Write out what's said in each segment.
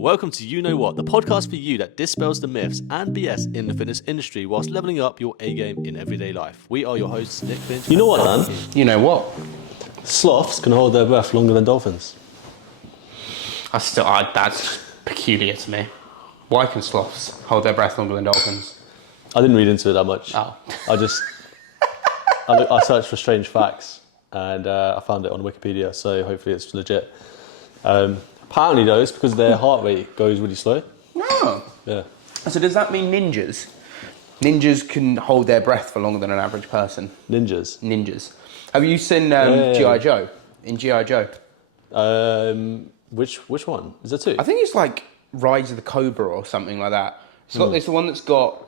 Welcome to You Know What, the podcast for you that dispels the myths and BS in the fitness industry whilst leveling up your A game in everyday life. We are your hosts, Nick Finch. You know what, man? You know what? Sloths can hold their breath longer than dolphins. That's peculiar to me. Why can sloths hold their breath longer than dolphins? I didn't read into it that much. Oh. I searched for strange facts and I found it on Wikipedia, so hopefully it's legit. Apparently though, it's because their heart rate goes really slow. Oh. Yeah. So does that mean ninjas? Ninjas can hold their breath for longer than an average person. Ninjas. Have you seen G.I. Joe? In G.I. Joe? Which one? Is there two? I think it's like Rise of the Cobra or something like that. It's the one that's got...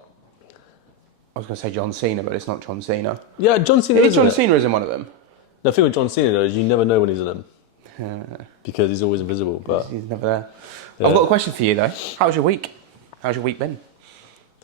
I was going to say John Cena, but it's not John Cena. Yeah, John Cena John Cena is in one of them. The thing with John Cena though is you never know when he's in them. Because he's always invisible. But he's never there. Yeah. I've got a question for you though. How's your week? How's your week been?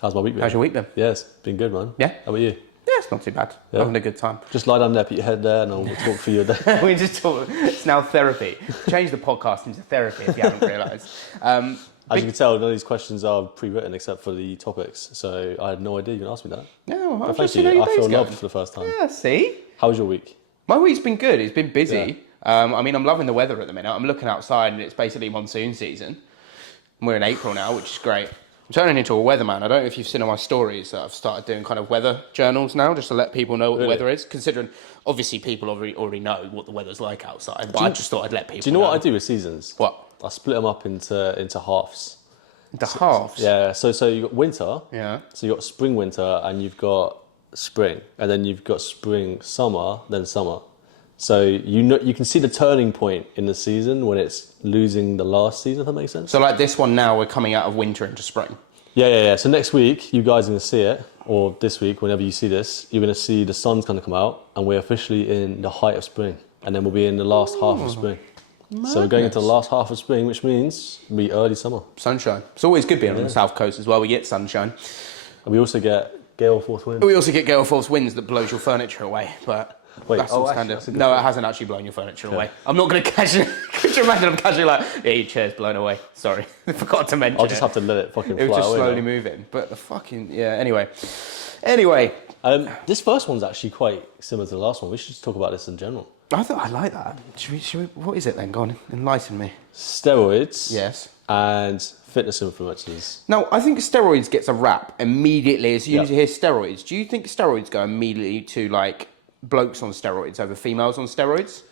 How's my week been? How's your week been? Yeah, it's been good, man. Yeah? How about you? Yeah, it's not too bad. Yeah. Having a good time. Just lie down there, put your head there, and I'll talk for you a day. We just talk. It's now therapy. Change the podcast into therapy if you haven't realised. As you can tell, none of these questions are pre-written except for the topics, so I had no idea you were going to ask me that. No, But I'll thank just you. see how your I day's feel going. loved for the first time. Yeah, see? How was your week? My week's been good. It's been busy. Yeah. I mean, I'm loving the weather at the minute. I'm looking outside and it's basically monsoon season. We're in April now, which is great. I'm turning into a weatherman. I don't know if you've seen on my stories that I've started doing kind of weather journals now, just to let people know what the weather is, considering obviously people already know what the weather's like outside, but I just thought I'd let people know. Do you know what I do with seasons? What? I split them up into halves. The halves? Yeah, so you've got winter. Yeah. So you've got spring, winter, and you've got spring. And then you've got spring, summer, then summer. So you can see the turning point in the season when it's losing the last season, if that makes sense. So like this one now, we're coming out of winter into spring. Yeah. So next week, you guys are going to see it, or this week, whenever you see this, you're going to see the sun's going to come out, and we're officially in the height of spring. And then we'll be in the last half of spring. Madness. So we're going into the last half of spring, which means it'll be early summer. Sunshine. It's always good being on the south coast as well. We get sunshine. And we also get gale force winds. We also get gale force winds that blows your furniture away, but Wait, that's all actually, standard. that's a good No, point. it hasn't actually blown your furniture away. I'm not going to casually... Could you imagine I'm casually like, yeah, your chair's blown away. Sorry. I forgot to mention I'll just have to let it fucking fly It was just away slowly now. moving. But the fucking... Yeah, anyway. This first one's actually quite similar to the last one. We should just talk about this in general. I thought I like that. Should we, what is it then? Go on, enlighten me. Steroids Yes. and fitness influencers. Now, I think steroids gets a rap immediately as soon as Yeah. you hear steroids. Do you think steroids go immediately to, like, blokes on steroids over females on steroids?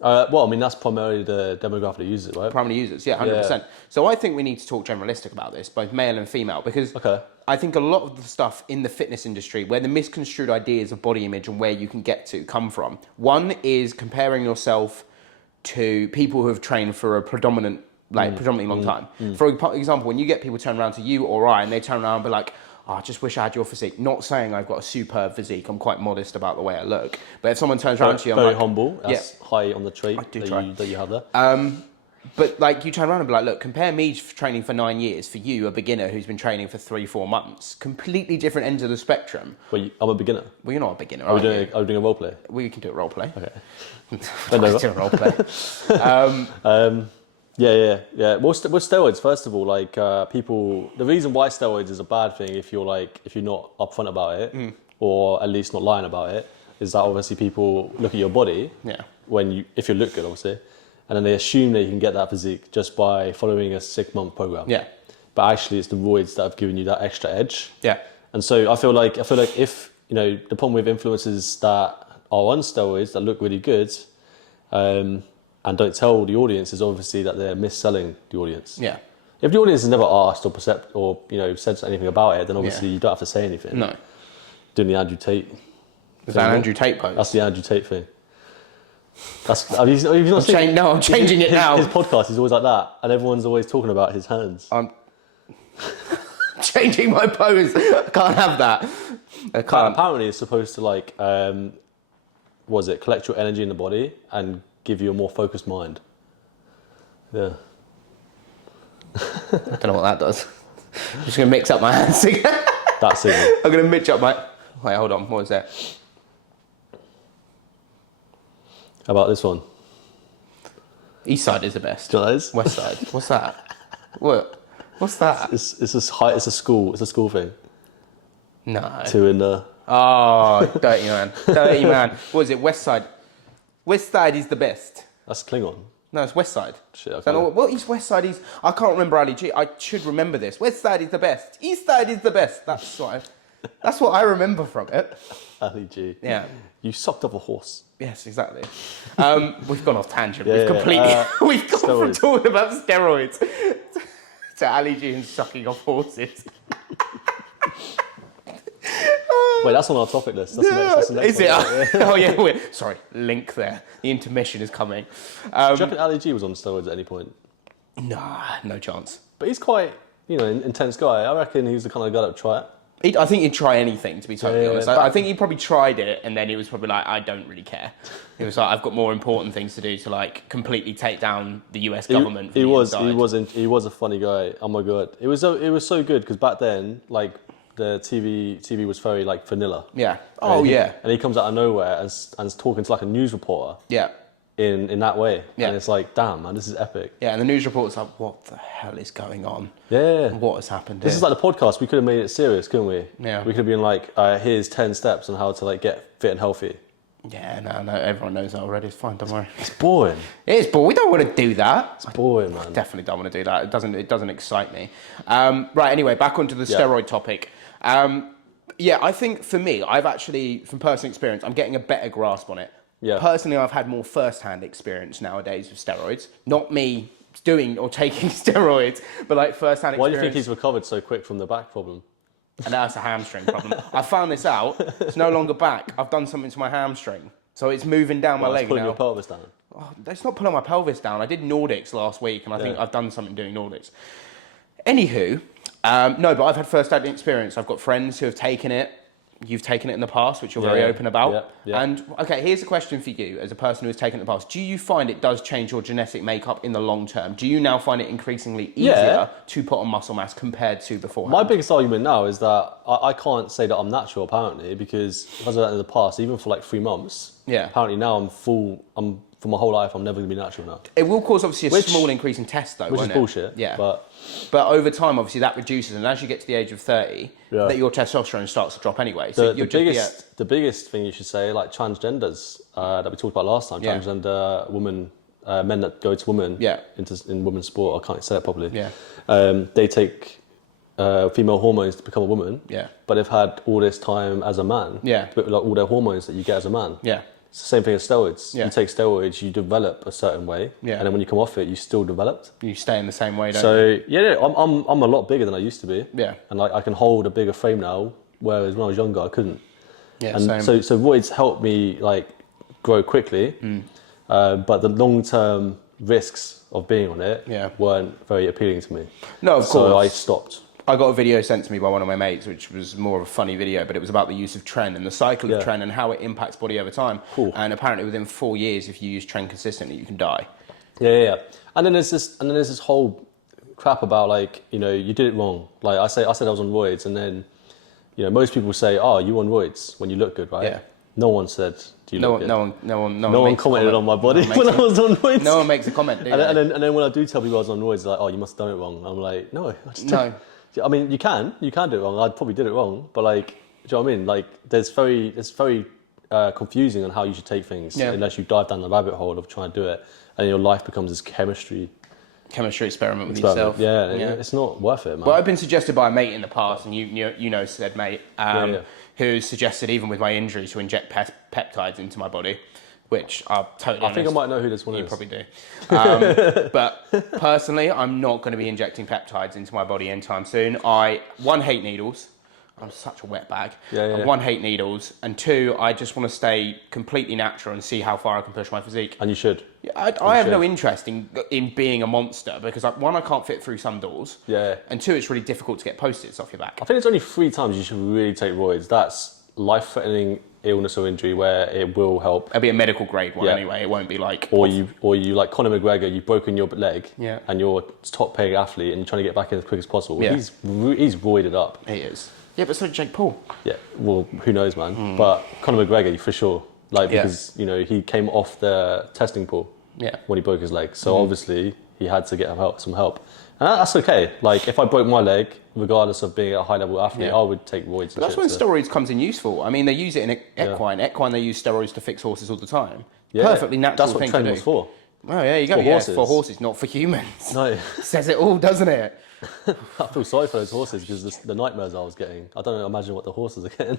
Well, I mean, that's primarily the demographic that uses it, right? Primary users, yeah, 100%. So I think we need to talk generalistic about this, both male and female, because Okay. I think a lot of the stuff in the fitness industry, where the misconstrued ideas of body image and where you can get to come from. One is comparing yourself to people who have trained for a predominantly long time. For example, when you get people turn around to you or I, and they turn around and be like, oh, I just wish I had your physique. Not saying I've got a superb physique. I'm quite modest about the way I look. But if someone turns around to you, I'm very like... humble. That's high on the trait that you have there. But like you turn around and be like, look, compare me training for 9 years for you, a beginner who's been training for 3-4 months. Completely different ends of the spectrum. Well, I'm a beginner. Well, you're not a beginner, Are we doing a role play? We can do a role play. Okay. Let's do a role play. Yeah. Well, with steroids, first of all, like people, the reason why steroids is a bad thing if you're not upfront about it, or at least not lying about it, is that obviously people look at your body if you look good, obviously, and then they assume that you can get that physique just by following a 6-month program. Yeah. But actually, it's the roids that have given you that extra edge. Yeah. And so I feel like if the problem with influencers that are on steroids that look really good, and don't tell the audience is obviously that they're misselling the audience. Yeah. If the audience has never asked or said anything about it, then obviously you don't have to say anything. No. Doing the Andrew Tate. Is that an Andrew Tate pose? That's the Andrew Tate thing. Have you not seen? No, I'm changing it now. His podcast is always like that, and everyone's always talking about his hands. I'm changing my pose. I can't have that. I can't. Apparently, it's supposed to collect your energy in the body and give you a more focused mind. Yeah. I don't know what that does. I'm just going to mix up my hands again. That's it. I'm going to mix up my... Wait, hold on. What was that? How about this one? East side is the best. Do you know what that is? West side. What's that? What? What's that? It's a school thing. No. Two in the. Oh, dirty man. Dirty man. What is it? West Side. West Side is the best. That's Klingon. No, it's West Side. Shit, I So no, what is West Side? I can't remember Ali G. I should remember this. West Side is the best. East Side is the best. That's what I remember from it. Ali G. Yeah. You sucked up a horse. Yes, exactly. We've gone off tangent. Yeah, We've completely. We've gone from steroids. talking about steroids to Ali G and sucking off horses. Wait, that's on our topic list. That's the next Is it? one. Yeah. Oh yeah. Sorry, link there. The intermission is coming. Do you reckon Ali G was on steroids at any point? Nah, no chance. But he's quite, intense guy. I reckon he's the kind of guy that would try it. I think he'd try anything, to be totally Yeah, honest. but- I think he probably tried it, and then he was probably like, I don't really care. He was like, I've got more important things to do to like completely take down the US government. He from the was inside. he was a funny guy. Oh my god, it was so good because back then like the TV was very like vanilla. Yeah. Oh yeah. And he comes out of nowhere and talking to like a news reporter Yeah. in that way. Yeah. And it's like, damn man, this is epic. Yeah, and the news reporter's like, what the hell is going on? Yeah. What has happened This here? is like the podcast. We could have made it serious, couldn't we? Yeah. We could have been like, here's 10 steps on how to like get fit and healthy. Yeah, no, everyone knows that already. It's fine, don't worry. It's boring. It is, but we don't want to do that. It's boring, man. Definitely don't want to do that. It doesn't excite me. Right, anyway, back onto the steroid topic. Yeah, I think for me, I've actually, from personal experience, I'm getting a better grasp on it. Yeah. Personally, I've had more first-hand experience nowadays with steroids. Not me doing or taking steroids, but like first-hand experience. Why do you think he's recovered so quick from the back problem? And that's a hamstring problem. I found this out. It's no longer back. I've done something to my hamstring. So it's moving down my It's leg pulling now. your pelvis down. Oh, it's not pulling my pelvis down. I did Nordics last week, and I think I've done something doing Nordics. Anywho, no, but I've had first-hand experience. I've got friends who have taken it. You've taken it in the past, which you're very open about. Yeah. And, okay, here's a question for you as a person who has taken it in the past. Do you find it does change your genetic makeup in the long term? Do you now find it increasingly easier to put on muscle mass compared to beforehand? My biggest argument now is that I can't say that I'm natural, apparently, because if I was that in the past, even for like 3 months, apparently now for my whole life, I'm never going to be natural now. It will cause, obviously, a small increase in test, though, Which is won't it? bullshit. Yeah. But over time, obviously, that reduces, and as you get to the age of 30, that your testosterone starts to drop anyway. So the biggest thing you should say, like transgenders that we talked about last time, transgender women, men that go to women in women's sport, I can't say that properly. Yeah. They take female hormones to become a woman. Yeah. But they've had all this time as a man. Yeah. But like all their hormones that you get as a man. Yeah. It's the same thing as steroids. Yeah. You take steroids, you develop a certain way, and then when you come off it, you still developed. You stay in the same way, don't you? So I'm a lot bigger than I used to be. Yeah. And like I can hold a bigger frame now, whereas when I was younger I couldn't. Yeah, and same. so roids helped me like grow quickly, but the long-term risks of being on it weren't very appealing to me. No, of course. So I stopped. I got a video sent to me by one of my mates, which was more of a funny video, but it was about the use of tren and the cycle of tren and how it impacts body over time. Cool. And apparently within 4 years, if you use tren consistently, you can die. Yeah. And then there's this whole crap about like, you did it wrong. Like I said I was on roids, and then, most people say, oh, you on roids when you look good, right? Yeah. No one said, do you look good? No one one commented on my body when I was on roids. No one makes a comment, do they? And then when I do tell people I was on roids, they're like, oh, you must have done it wrong. I'm like, no, I just No. I mean, you can do it wrong. I probably did it wrong, but like, do you know what I mean? Like, it's very confusing on how you should take things unless you dive down the rabbit hole of trying to do it, and your life becomes this chemistry experiment with yourself. Yeah, it's not worth it, man. Well, I've been suggested by a mate in the past, and you know said mate, who suggested even with my injury to inject peptides into my body, which are totally. I think I might know who this one is. You probably do. But personally, I'm not going to be injecting peptides into my body anytime soon. I hate needles. I'm such a wet bag. One, hate needles, and 2, I just want to stay completely natural and see how far I can push my physique. And you should. I have no interest in being a monster because one, I can't fit through some doors. Yeah. And 2, it's really difficult to get Post-its off your back. I think it's only 3 times you should really take roids. That's life-threatening illness or injury where it will help. It'll be a medical grade one anyway. It won't be like. Or you like Conor McGregor. You've broken your leg. Yeah. And you're a top-paying athlete and you're trying to get back in as quick as possible. Yeah. He's roided up. He is. Yeah, but so did Jake Paul. Yeah. Well, who knows, man? But Conor McGregor, for sure. Like because he came off the testing pool. Yeah. When he broke his leg, so obviously he had to get some help. And that's okay. Like, if I broke my leg, regardless of being a high-level athlete, I would take roids and That's when steroids comes in useful. I mean, they use it in equine. Equine, they use steroids to fix horses all the time. Perfectly natural That's what thing to training do. was for. Oh, yeah, you go. For horses. For horses, not for humans. No. Says it all, doesn't it? I feel sorry for those horses because the nightmares I was getting. I don't imagine what the horses are getting.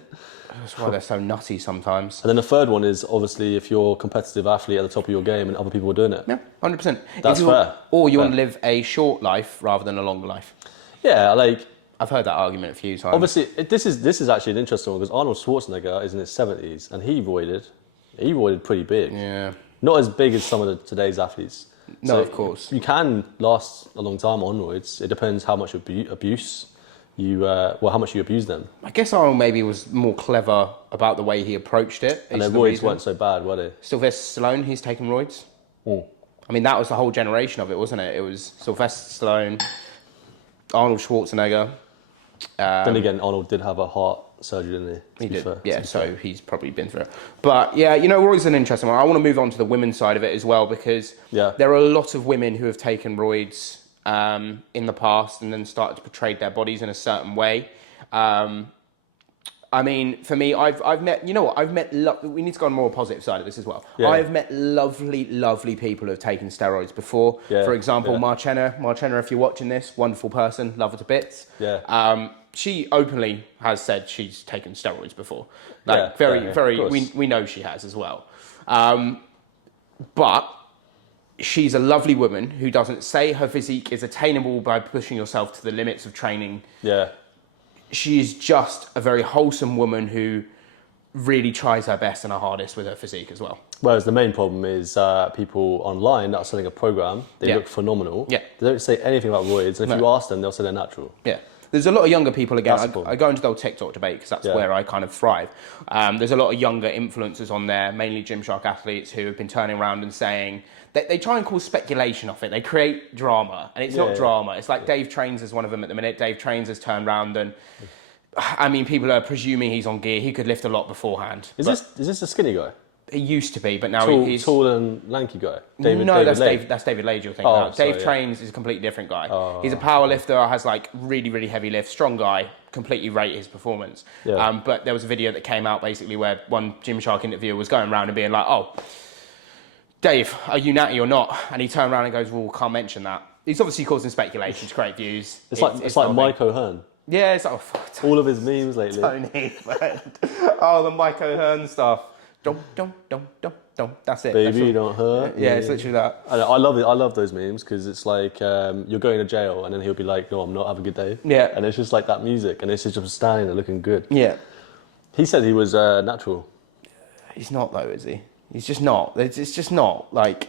That's why they're so nutty sometimes. And then the third one is obviously if you're a competitive athlete at the top of your game and other people are doing it. Yeah, 100%. That's fair. Or you want to live a short life rather than a longer life. Yeah, like I've heard that argument a few times. obviously this is actually an interesting one because Arnold Schwarzenegger is in his 70s and he roided pretty big. Yeah. Not as big as some of today's athletes. No, So of course. You can last a long time on roids. It depends how much abuse how much you abuse them. I guess Arnold maybe was more clever about the way he approached it. And their roids weren't so bad, were they? Sylvester Stallone, he's taken roids. I mean, that was the whole generation of it, wasn't it? It was Sylvester Stallone, Arnold Schwarzenegger. Then again, Arnold did have a heart surgery, didn't he? He did, yeah, so he's probably been through it. But yeah, roids are an interesting one. I want to move on to the women's side of it as well because there are a lot of women who have taken roids in the past and then started to portray their bodies in a certain way. I mean, for me, I've met, we need to go on the more positive side of this as well. Yeah. I've met lovely people who have taken steroids before. Yeah. For example, Marchenna, if you're watching this, wonderful person, love her to bits. Yeah. She openly has said she's taken steroids before. Like, Yeah, very, we know she has as well. But she's a lovely woman who doesn't say her physique is attainable by pushing yourself to the limits of training. Yeah. She's just a very wholesome woman who really tries her best and her hardest with her physique as well. Whereas the main problem is people online that are selling a program, they look phenomenal. Yeah. They don't say anything about roids, and if you ask them, they'll say they're natural. Yeah. There's a lot of younger people, again, That's cool. I go into the old TikTok debate because that's where I kind of thrive. There's a lot of younger influencers on there, mainly Gymshark athletes who have been turning around and saying, they try and call speculation off it. They create drama, and it's not drama. It's like Dave Trains is one of them at the minute. Dave Trains has turned around and, I mean, people are presuming he's on gear. He could lift a lot beforehand. Is this a skinny guy? He used to be, but now he's... Tall and lanky guy? That's David Lage you're thinking about. Sorry, Dave Trains is a completely different guy. He's a power lifter, has like really heavy lifts, strong guy, completely rate his performance. Yeah. But there was a video that came out basically where one Gymshark interviewer was going around and being like, oh, Dave, are you natty or not? And he turned around and goes, well, can't mention that. He's obviously causing speculation to create views. It's like Mike O'Hearn. Yeah, it's like, oh, fuck. All of his memes lately. Tony, man. Oh, the Mike O'Hearn stuff. Don't. That's it. Baby, you don't hurt. Yeah, it's literally that. I love it. I love those memes because it's like you're going to jail and then he'll be like, no, I'm not, have a good day. Yeah. And it's just like that music and it's just standing there looking good. Yeah. He said he was natural. He's not though, is he? He's just not. It's just not. Like,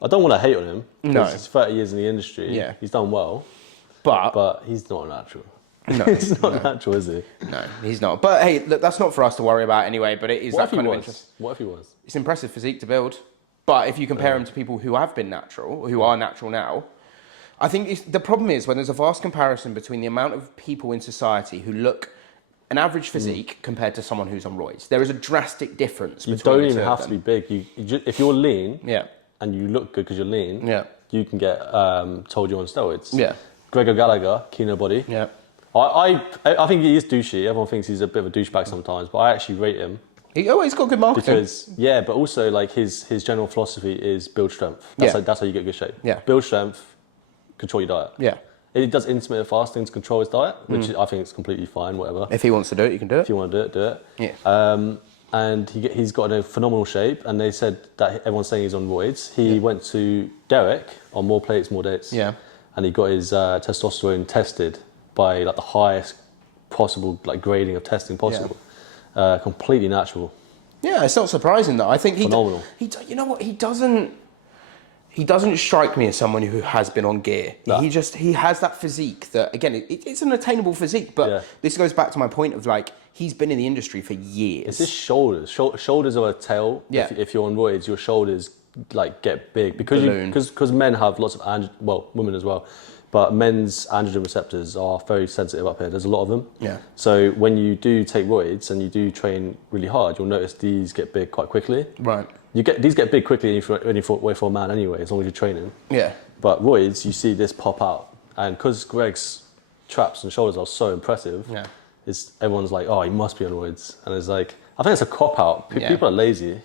I don't want to hate on him. No. He's 30 years in the industry. Yeah. He's done well. But he's not natural. No, he's not natural, is he? No, he's not. But hey, look, that's not for us to worry about anyway. But it is What that if kind he of was? interest. What if he was? It's impressive physique to build. But if you compare him to people who have been natural, who are natural now, I think the problem is when there's a vast comparison between the amount of people in society who look an average physique compared to someone who's on roids. There is a drastic difference You between don't the even two have of to be them. big. If you're lean Yeah. and you look good because you're lean, Yeah. you can get told you're on steroids. Yeah. Gregor Gallagher, Kino Body. Yeah. I think he is douchey. Everyone thinks he's a bit of a douchebag sometimes, but I actually rate him. He's got good marketing. Because, but also like his general philosophy is build strength. That's how you get good shape. Yeah. Build strength, control your diet. Yeah. It does intermittent fasting to control his diet, which I think is completely fine, whatever. If he wants to do it, you can do it. If you want to do it. Yeah. And he's got a phenomenal shape, and they said that everyone's saying he's on roids. He went to Derek on More Plates, More Dates. Yeah. And he got his testosterone tested by like the highest possible like grading of testing possible. Completely natural. Yeah, it's not surprising though. I think Phenomenal. You know what? He doesn't strike me as someone who has been on gear. No. He has that physique that, again, it's an attainable physique, but this goes back to my point of like, he's been in the industry for years. It's his shoulders. Shoulders are a tail. Yeah. If you're on roids, your shoulders like get big because men have lots of women as well, but men's androgen receptors are very sensitive up here. There's a lot of them. Yeah. So when you do take roids and you do train really hard, you'll notice these get big quite quickly. Right. These get big quickly when you're for a man anyway, as long as you're training. Yeah. But roids, you see this pop out. And because Greg's traps and shoulders are so impressive, everyone's like, oh, he must be on roids. And it's like, I think it's a cop-out. People are lazy.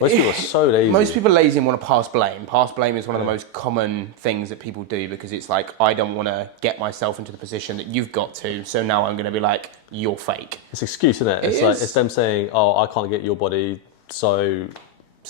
Most people are so lazy. Most people are lazy and want to pass blame. Pass blame is one of the most common things that people do, because it's like, I don't want to get myself into the position that you've got to, so now I'm going to be like, you're fake. It's an excuse, isn't it? It's them saying, oh, I can't get your body, so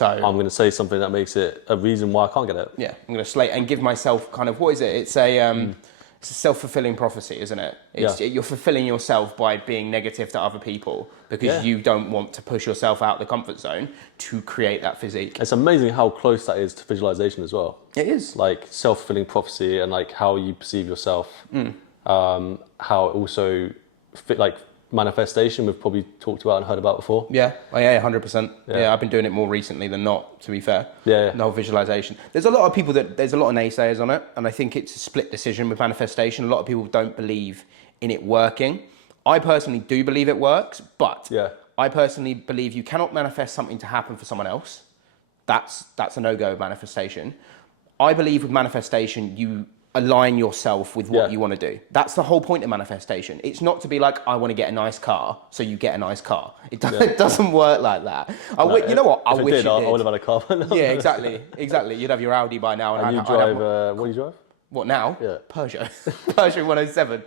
I'm going to say something that makes it a reason why I can't get it. Yeah, I'm going to slate and give myself kind of, what is it? It's a self-fulfilling prophecy, isn't it? You're fulfilling yourself by being negative to other people, because you don't want to push yourself out the comfort zone to create that physique. It's amazing how close that is to visualization as well. It is. Like self-fulfilling prophecy, and like how you perceive yourself, how it also like manifestation we've probably talked about and heard about before. Yeah, 100%. Yeah, I've been doing it more recently than not, to be fair. Yeah. No visualization. There's a lot of people there's a lot of naysayers on it, and I think it's a split decision with manifestation. A lot of people don't believe in it working. I personally do believe it works, but I personally believe you cannot manifest something to happen for someone else. That's a no-go manifestation. I believe with manifestation, you align yourself with what you want to do. That's the whole point of manifestation. It's not to be like, I want to get a nice car, so you get a nice car. It doesn't work like that. You know what? I wish it did. I would have had a car by now. Yeah, exactly. You'd have your Audi by now. And you drive, what do you drive? What now? Yeah. Peugeot 107.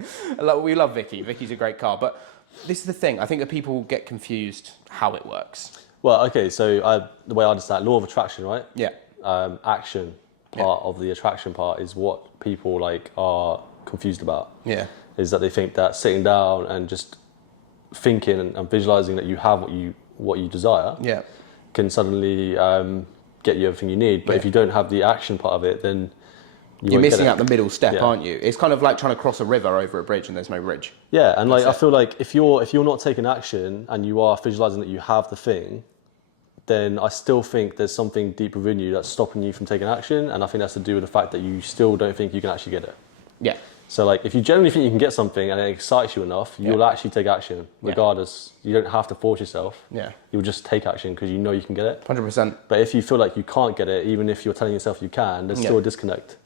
We love Vicky. Vicky's a great car. But this is the thing. I think that people get confused how it works. Well, okay, so the way I understand, law of attraction, right? Yeah. Action part of the attraction part is what people like are confused about. Yeah. Is that they think that sitting down and just thinking and visualizing that you have what you desire can suddenly get you everything you need. But if you don't have the action part of it, then you're missing out the middle step, aren't you? It's kind of like trying to cross a river over a bridge and there's no bridge. Yeah, and like I feel like if you're not taking action and you are visualizing that you have the thing, then I still think there's something deep within you that's stopping you from taking action, and I think that's to do with the fact that you still don't think you can actually get it. Yeah. So like if you generally think you can get something and it excites you enough, you'll actually take action regardless. You don't have to force yourself. Yeah. You'll just take action because you know you can get it. 100%. But if you feel like you can't get it, even if you're telling yourself you can, there's still a disconnect.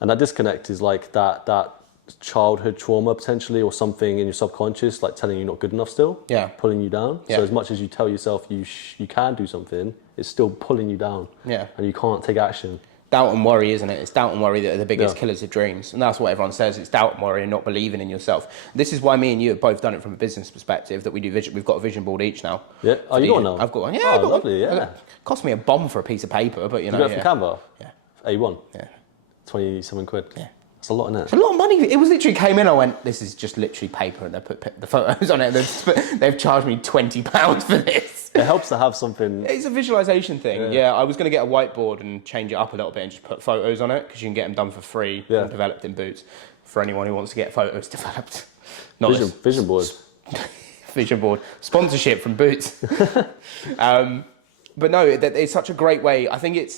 And that disconnect is like that childhood trauma potentially, or something in your subconscious like telling you you're not good enough still, pulling you down. So as much as you tell yourself you can do something, it's still pulling you down. Yeah. And you can't take action. Doubt and worry, isn't it? It's doubt and worry that are the biggest killers of dreams. And that's what everyone says. It's doubt and worry and not believing in yourself. This is why me and you have both done it from a business perspective, that we do vision. We've got a vision board each now. Yeah. Oh, you got one now? I've got one. Yeah, oh, I've got lovely, one. Yeah. Cost me a bomb for a piece of paper, but you know. You got it from Canva? Yeah. A1? Yeah. 20-something quid? Yeah. That's a lot, isn't it? It's a lot of money. It was literally came in, I went, this is just literally paper, and they put the photos on it. They've charged me £20 for this. It helps to have something. It's a visualization thing. Yeah, I was going to get a whiteboard and change it up a little bit and just put photos on it, because you can get them done for free and developed in Boots for anyone who wants to get photos developed. Vision board. Vision board. Sponsorship from Boots. But no, it's such a great way. I think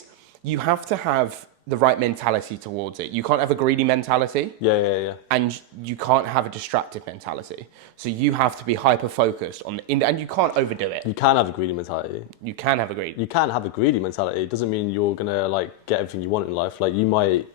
you have to have the right mentality towards it. You can't have a greedy mentality. Yeah. And you can't have a distracted mentality. So you have to be hyper focused on and you can't overdo it. You can have a greedy mentality. You can have a greedy. You can have a greedy mentality. It doesn't mean you're gonna like get everything you want in life. Like you might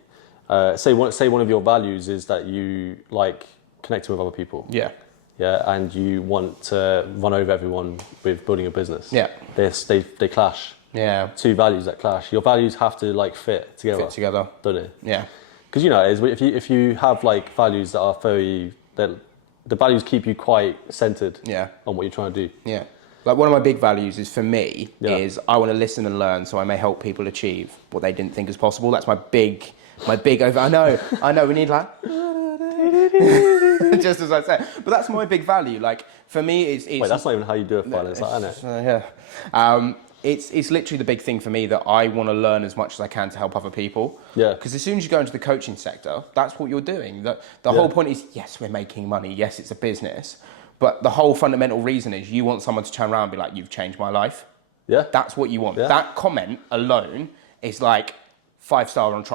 say one of your values is that you like connecting with other people. Yeah. Yeah, and you want to run over everyone with building a business. Yeah. They clash. Yeah. Two values that clash. Your values have to like fit together. Don't they? Yeah. Because you know, if you have like values that are the values keep you quite centered. On what you're trying to do. Yeah. Like one of my big values is for me is I want to listen and learn so I may help people achieve what they didn't think was possible. That's my big over. I know. We need like. Just as I said, but that's my big value. Like for me, it's wait, that's not even how you do it, file. It's like, isn't it? Yeah. It's literally the big thing for me that I want to learn as much as I can to help other people. Yeah. Because as soon as you go into the coaching sector, that's what you're doing. The whole point is, yes, we're making money. Yes, it's a business. But the whole fundamental reason is you want someone to turn around and be like, you've changed my life. Yeah. That's what you want. Yeah. That comment alone is like 5-star on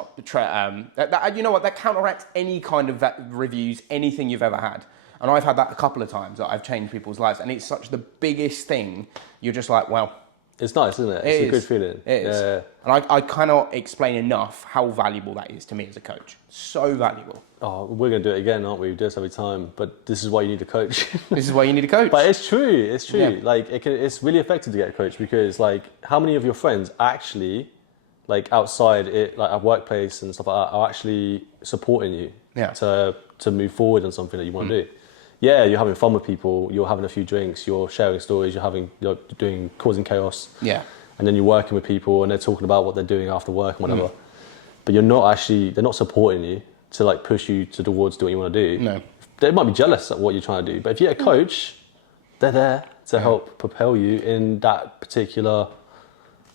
you know what? That counteracts any kind of reviews, anything you've ever had. And I've had that a couple of times that I've changed people's lives. And it's such the biggest thing. You're just like, well, It's nice, isn't it? It's a good feeling. It is. Yeah. And I cannot explain enough how valuable that is to me as a coach. So valuable. Oh, we're going to do it again, aren't we? We do this every time. But this is why you need a coach. This is why you need a coach. But it's true. It's true. Yeah. Like, it's really effective to get a coach because, like, how many of your friends actually, like, outside it, like, at workplace and stuff like that, are actually supporting you to move forward on something that you want to do? Yeah, you're having fun with people, you're having a few drinks, you're sharing stories, you're causing chaos. Yeah. And then you're working with people and they're talking about what they're doing after work and whatever. But they're not supporting you to like push you towards doing what you want to do. No. They might be jealous at what you're trying to do. But if you get a coach, they're there to help propel you in that particular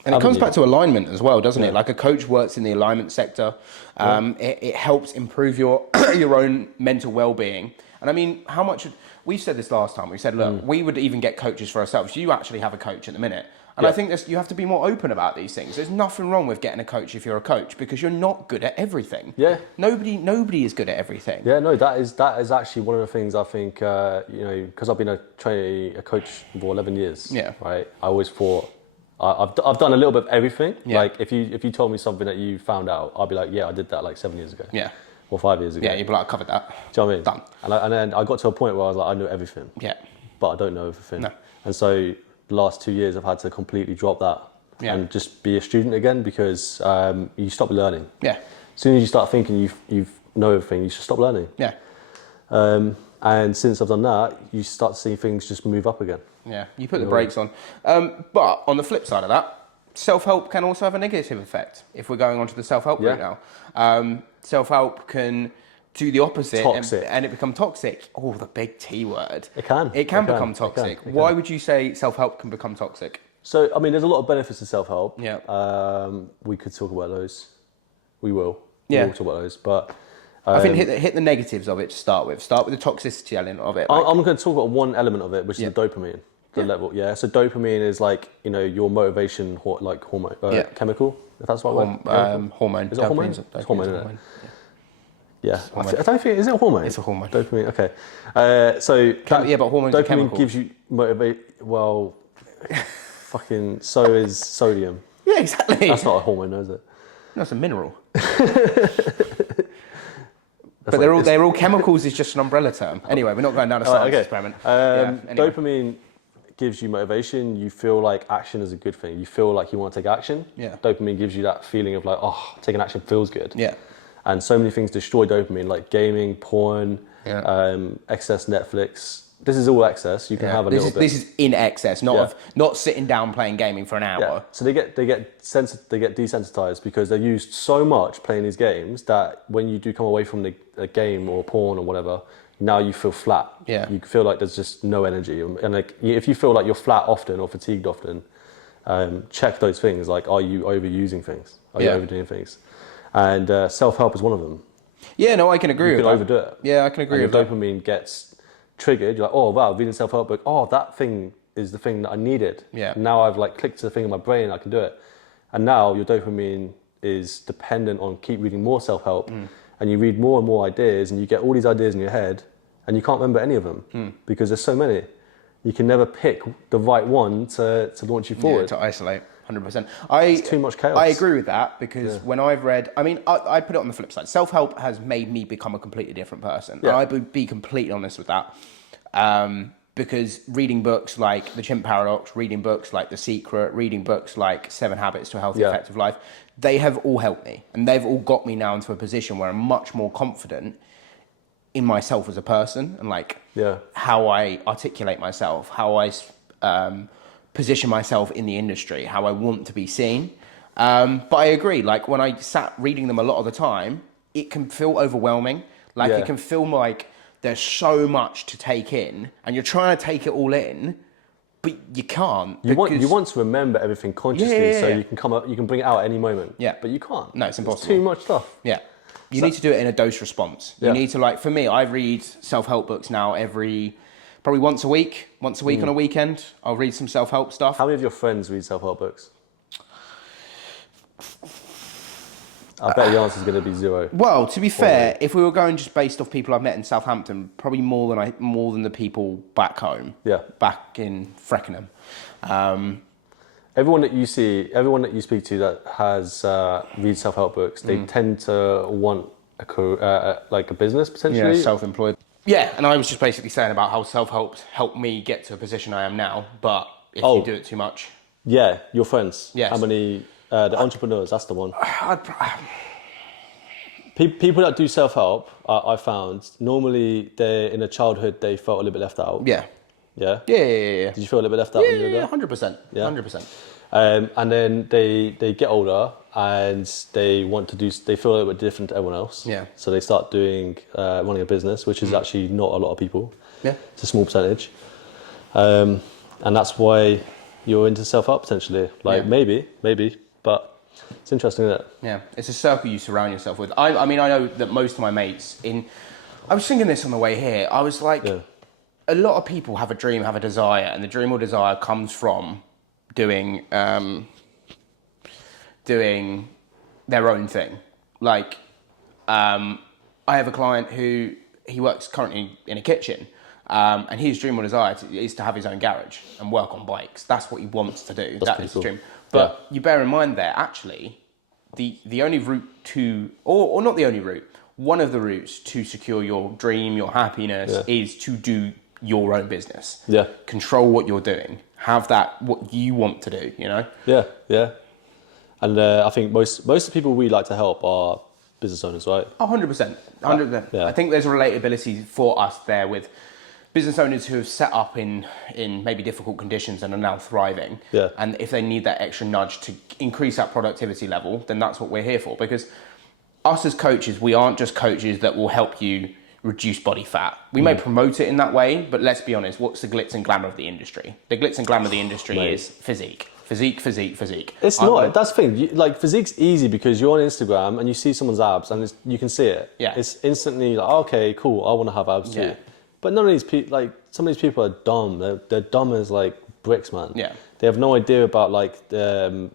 And it comes back to alignment as well, doesn't it? Like a coach works in the alignment sector. It helps improve your your own mental well-being. And I mean, how much, we said this last time, we said, look, we would even get coaches for ourselves. You actually have a coach at the minute. And I think you have to be more open about these things. There's nothing wrong with getting a coach if you're a coach because you're not good at everything. Yeah. Nobody is good at everything. Yeah, no, that is actually one of the things I think, because I've been a coach for 11 years, right? I always thought, I've done a little bit of everything. Yeah. Like if you told me something that you found out, I'd be like, yeah, I did that like 7 years ago. Yeah. Or 5 years ago. Yeah, you'd be like, I covered that. Do you know what I mean? Done. And then I got to a point where I was like, I know everything. Yeah. But I don't know everything. No. And so the last 2 years I've had to completely drop that and just be a student again because you stop learning. Yeah. As soon as you start thinking you know everything, you should stop learning. Yeah. And since I've done that, you start to see things just move up again. Yeah, you put the brakes on. But on the flip side of that, self-help can also have a negative effect if we're going on to the self-help route now. Self-help can do the opposite and it become toxic. Oh, the big T word. It can become toxic. Why would you say self-help can become toxic? So, I mean, there's a lot of benefits to self-help. Yeah. We could talk about those. We will. Yeah. We will talk about those. But I think hit the negatives of it to start with. Start with the toxicity element of it. I'm going to talk about one element of it, which is the dopamine. The level, so dopamine is like your motivation, hormone, chemical. If that's what hormone. Is it hormone? It's hormone, isn't it? Yeah, I don't think is it a hormone. It's a hormone. Dopamine. Okay, but hormones are dopamine chemicals. gives you motivate. Well, fucking so is sodium. Yeah, exactly. That's not a hormone, is it? No, it's a mineral. But they're all chemicals. Is just an umbrella term. Anyway, we're not going down a science experiment. Anyway. Dopamine gives you motivation. You feel like action is a good thing. You feel like you want to take action. Yeah. Dopamine gives you that feeling of like, oh, taking action feels good. Yeah. And so many things destroy dopamine, like gaming, porn, excess Netflix. This is all excess. You can have a little bit. This is in excess, not sitting down playing gaming for an hour. Yeah. So they get desensitized because they're used so much playing these games that when you do come away from the game or porn or whatever, now you feel flat. Yeah. You feel like there's just no energy. And like if you feel like you're flat often or fatigued often, check those things. Like, are you overusing things? Are you overdoing things? And self-help is one of them. Yeah, no, I can agree with that. You can overdo it. Yeah, I can agree with that. Your dopamine gets triggered. You're like, oh wow, reading a self-help book. Oh, that thing is the thing that I needed. Yeah. Now I've like clicked to the thing in my brain, I can do it. And now your dopamine is dependent on keep reading more self-help, and you read more and more ideas, and you get all these ideas in your head, and you can't remember any of them because there's so many. You can never pick the right one to launch you forward. Yeah, to isolate. 100%. It's too much chaos. I agree with that because when I've read, I mean, I put it on the flip side. Self-help has made me become a completely different person. Yeah. And I would be completely honest with that. Because reading books like The Chimp Paradox, reading books like The Secret, reading books like 7 Habits to a Healthy, Effective Life, they have all helped me. And they've all got me now into a position where I'm much more confident in myself as a person and like how I articulate myself, how I position myself in the industry, how I want to be seen. But I agree, like when I sat reading them a lot of the time, it can feel overwhelming. Like it can feel like there's so much to take in and you're trying to take it all in, but you can't. You want to remember everything consciously so you can come up, you can bring it out at any moment. Yeah. But you can't. No, it's impossible. There's too much stuff. Yeah. You need to do it in a dose response. You need to, like, for me, I read self-help books now probably once a week on a weekend. I'll read some self-help stuff. How many of your friends read self-help books? I bet the answer is going to be 0. Well, to be fair, if we were going just based off people I've met in Southampton, probably more than the people back home. Yeah. Back in Freckenham. everyone that you speak to that has read self-help books, they tend to want a career, like a business potentially. Yeah, self-employed. Yeah, and I was just basically saying about how self-help helped me get to a position I am now, but if you do it too much. Yeah, your friends. Yes. How many, the entrepreneurs, that's the one. People that do self-help, I found, normally they're in a childhood, they felt a little bit left out. Yeah. Yeah? Yeah. Did you feel a little bit left out when you were there? 100%. Yeah. 100%. And then they get older and they want to they feel a little bit different to everyone else. Yeah. So they start running a business, which is actually not a lot of people. Yeah. It's a small percentage. And that's why you're into self-help potentially. Like maybe, but it's interesting, isn't it? Yeah, it's a circle you surround yourself with. I mean, I know that most of my mates I was thinking this on the way here. I was like, a lot of people have a dream, have a desire, and the dream or desire comes from doing their own thing. Like, I have a client who he works currently in a kitchen, and his dream or desire is to have his own garage and work on bikes. That's what he wants to do. That is his dream. But you bear in mind there, actually, the only route to, or not the only route, one of the routes to secure your dream, your happiness, is to do your own business. Yeah. Control what you're doing. Have that, what you want to do, you know? Yeah. And I think most of the people we like to help are business owners, right? 100%. 100%. Yeah. I think there's a relatability for us there with business owners who have set up in maybe difficult conditions and are now thriving. Yeah. And if they need that extra nudge to increase that productivity level, then that's what we're here for. Because us as coaches, we aren't just coaches that will help you reduce body fat. We may promote it in that way, but let's be honest, what's the glitz and glamour of the industry? The glitz and glamour of the industry is physique. Physique. It's not. That's the thing. Like, physique's easy because you're on Instagram and you see someone's abs and you can see it. Yeah. It's instantly like, okay, cool, I want to have abs too. Yeah. But none of these people, like, some of these people are dumb. They're dumb as, like, bricks, man. Yeah. They have no idea about, like, they're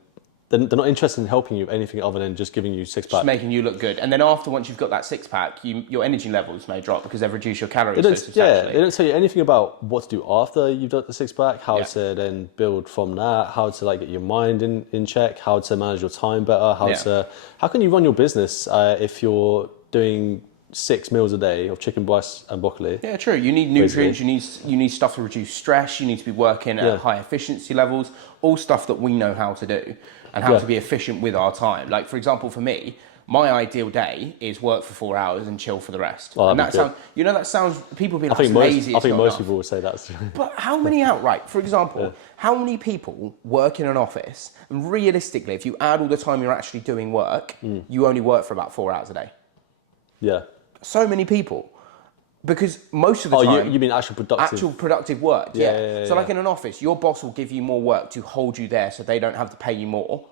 not interested in helping you with anything other than just giving you six-pack. Just making you look good. And then once you've got that six-pack, your energy levels may drop because they've reduced your calories so substantially. They don't tell you anything about what to do after you've done the six-pack, how to then build from that, how to like get your mind in check, how to manage your time better, how can you run your business if you're doing 6 meals a day of chicken breast and broccoli. Yeah, true. You need nutrients, you need stuff to reduce stress, you need to be working at high efficiency levels, all stuff that we know how to do and how to be efficient with our time. Like, for example, for me, my ideal day is work for 4 hours and chill for the rest. Oh, and that sounds, people be like, lazy. I think most people would say that. But how many outright, for example, how many people work in an office and realistically, if you add all the time you're actually doing work, you only work for about 4 hours a day? Yeah. So many people. Because most of the time... you mean actual productive? Actual productive work, Yeah. So like in an office, your boss will give you more work to hold you there so they don't have to pay you more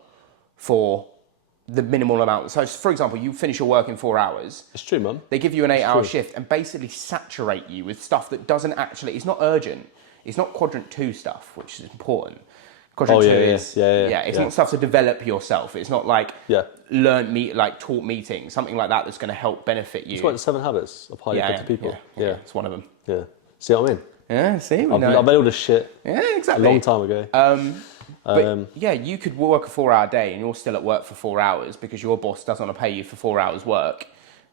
for the minimal amount. So for example, you finish your work in 4 hours. It's true, man. They give you an 8-hour shift and basically saturate you with stuff that doesn't actually... It's not urgent. It's not quadrant 2 stuff, which is important. Quadrant 2 is... It's not stuff to develop yourself. It's not like... taught meetings, something like that that's going to help benefit you. It's like the 7 Habits of Highly Effective People. Yeah, it's one of them. Yeah. See what I mean? Yeah, see? I've read all this shit. Yeah, exactly. A long time ago. You could work a 4-hour day and you're still at work for 4 hours because your boss doesn't want to pay you for 4 hours work.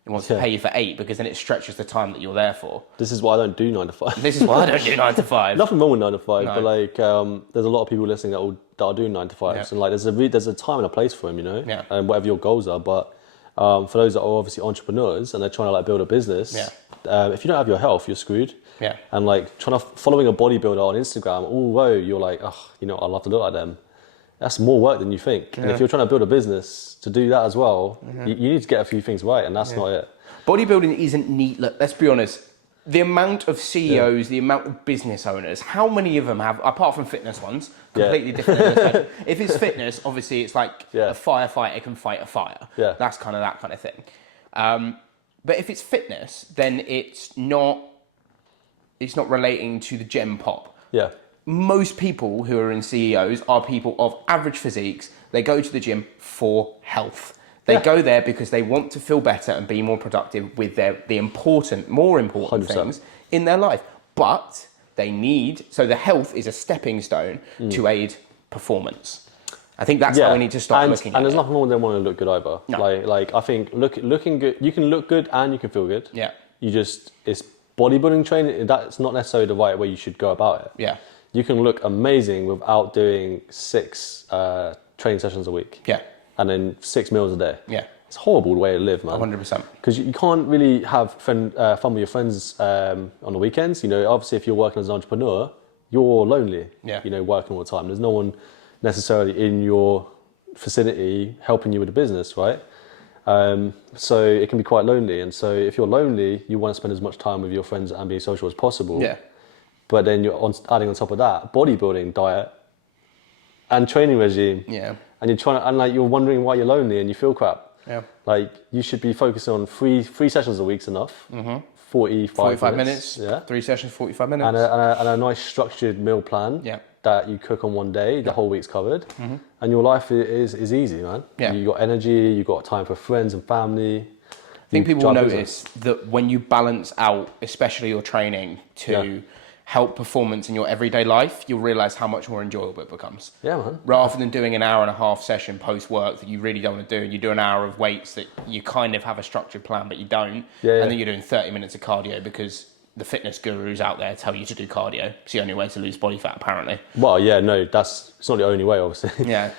He wants to pay you for 8 because then it stretches the time that you're there for. This is why I don't do 9 to 5. This is why I don't do 9 to 5. Nothing wrong with 9 to 5, but like there's a lot of people listening that are doing 9 to 5s, and like there's a time and a place for them, you know, and whatever your goals are. But for those that are obviously entrepreneurs and they're trying to like build a business, if you don't have your health, you're screwed. Yeah. And like following a bodybuilder on Instagram, you're like, I'd love to look like them. That's more work than you think. And if you're trying to build a business to do that as well, you need to get a few things right, and that's not it. Bodybuilding isn't neat. Look, let's be honest. The amount of CEOs, the amount of business owners, how many of them have, apart from fitness ones, completely different. If it's fitness, obviously it's like a firefighter can fight a fire. Yeah. That's kind of that kind of thing. But if it's fitness, then it's not relating to the gem pop. Yeah. Most people who are in CEOs are people of average physiques. They go to the gym for health. They go there because they want to feel better and be more productive with more important 100%. Things in their life. But they need, so the health is a stepping stone to aid performance. I think that's how we need to start looking at it. And there's nothing wrong with them wanting to look good either. No. Like I think looking good, you can look good and you can feel good. Yeah. It's bodybuilding training, that's not necessarily the right way you should go about it. Yeah. You can look amazing without doing 6 training sessions a week. Yeah. And then 6 meals a day. Yeah. It's a horrible way to live, man. 100%. Because you can't really have fun with your friends on the weekends. You know, obviously if you're working as an entrepreneur, you're lonely. Yeah. You know, working all the time. There's no one necessarily in your vicinity helping you with the business, right? So it can be quite lonely. And so if you're lonely, you want to spend as much time with your friends and be social as possible. Yeah. But then you're adding on top of that, bodybuilding diet and training regime. Yeah. And you're wondering why you're lonely and you feel crap. Yeah. Like you should be focusing on three sessions a week's enough. 45 minutes. Yeah. 3 sessions, 45 minutes. And a nice structured meal plan. Yeah. That you cook on one day, the whole week's covered, and your life is easy, man. Yeah. You got energy, you got time for friends and family. I think people will notice that when you balance out, especially your training, to help performance in your everyday life, you'll realise how much more enjoyable it becomes. Yeah, man. Rather than doing an hour and a half session post-work that you really don't want to do, and you do an hour of weights that you kind of have a structured plan, but you don't, and then you're doing 30 minutes of cardio because the fitness gurus out there tell you to do cardio. It's the only way to lose body fat, apparently. Well, yeah, no, it's not the only way, obviously. Yeah.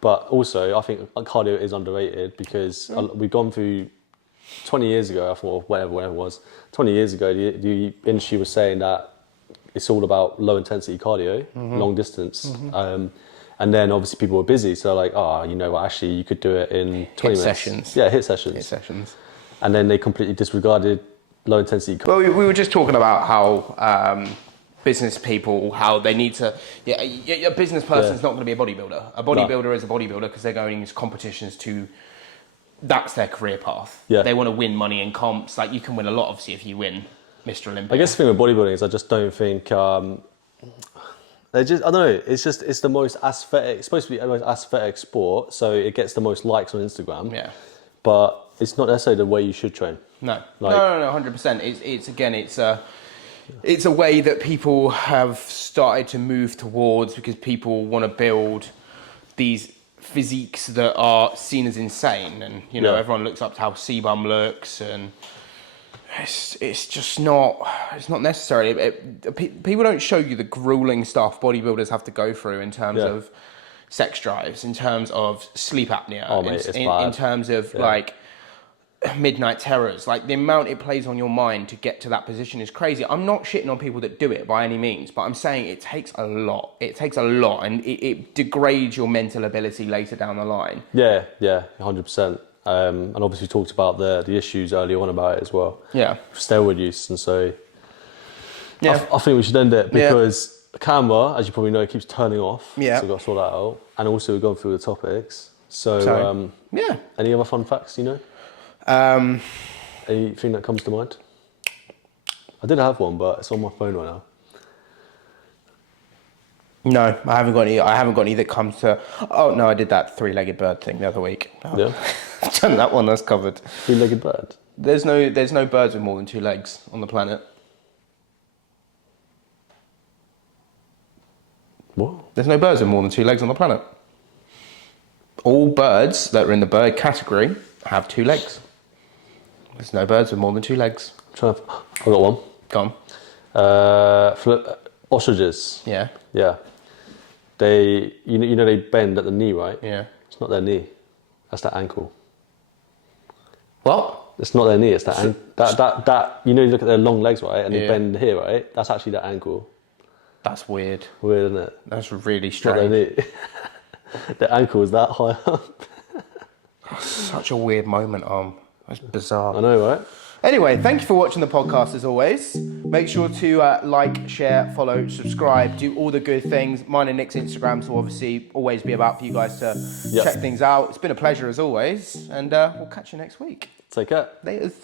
But also, I think cardio is underrated because we've gone through 20 years ago, I thought, whatever it was, 20 years ago, the industry was saying that it's all about low intensity cardio, long distance. And then obviously people were busy. So like, you know what, actually you could do it in 20 minutes. Sessions. Yeah, hit sessions. And then they completely disregarded low intensity cardio. Well, we were just talking about how business people, how they need to... a business person's not going to be a bodybuilder. A bodybuilder is a bodybuilder because they're going into competitions to... That's their career path. Yeah. They want to win money in comps. Like, you can win a lot, obviously, if you win Mr. Olympia. I guess the thing with bodybuilding is I just don't think... I don't know, it's the most aesthetic... It's supposed to be the most aesthetic sport, so it gets the most likes on Instagram. Yeah. But it's not necessarily the way you should train. No, 100%. It's a way that people have started to move towards because people want to build these physiques that are seen as insane, and you know everyone looks up to how C-Bum looks, and it's just not. It's not necessary. People don't show you the grueling stuff bodybuilders have to go through in terms of sex drives, in terms of sleep apnea, in terms of like midnight terrors. Like the amount it plays on your mind to get to that position is crazy. I'm not shitting on people that do it by any means, but I'm saying it takes a lot. It takes a lot, and it degrades your mental ability later down the line. Yeah, 100%. And obviously we talked about the issues earlier on about it as well. Yeah. Steroid use, and so I think we should end it because the camera, as you probably know, keeps turning off. Yeah. So we've got to sort that out. And also we've gone through the topics. So any other fun facts, you know? Anything that comes to mind? I did have one, but it's on my phone right now. No, I haven't got any. I haven't got any that comes to. Oh no, I did that 3-legged bird thing the other week. Yeah, I've done that one. That's covered. 3-legged bird. There's no birds with more than 2 legs on the planet. What? There's no birds with more than 2 legs on the planet. All birds that are in the bird category have 2 legs. There's no birds with more than 2 legs. I've got one. Go on. Ostriches. Yeah. Yeah. They, you know, they bend at the knee, right? Yeah. It's not their knee. That's their ankle. What? It's not their knee. It's that. You know, you look at their long legs, right, and they bend here, right? That's actually their ankle. That's weird. Weird, isn't it? That's really strange. Not their knee. Their ankle is that high up. Such a weird moment, That's bizarre. I know, right? Anyway, thank you for watching the podcast as always. Make sure to like, share, follow, subscribe, do all the good things. Mine and Nick's Instagrams will obviously always be about for you guys to check things out. It's been a pleasure as always, and we'll catch you next week. Take care. Laters.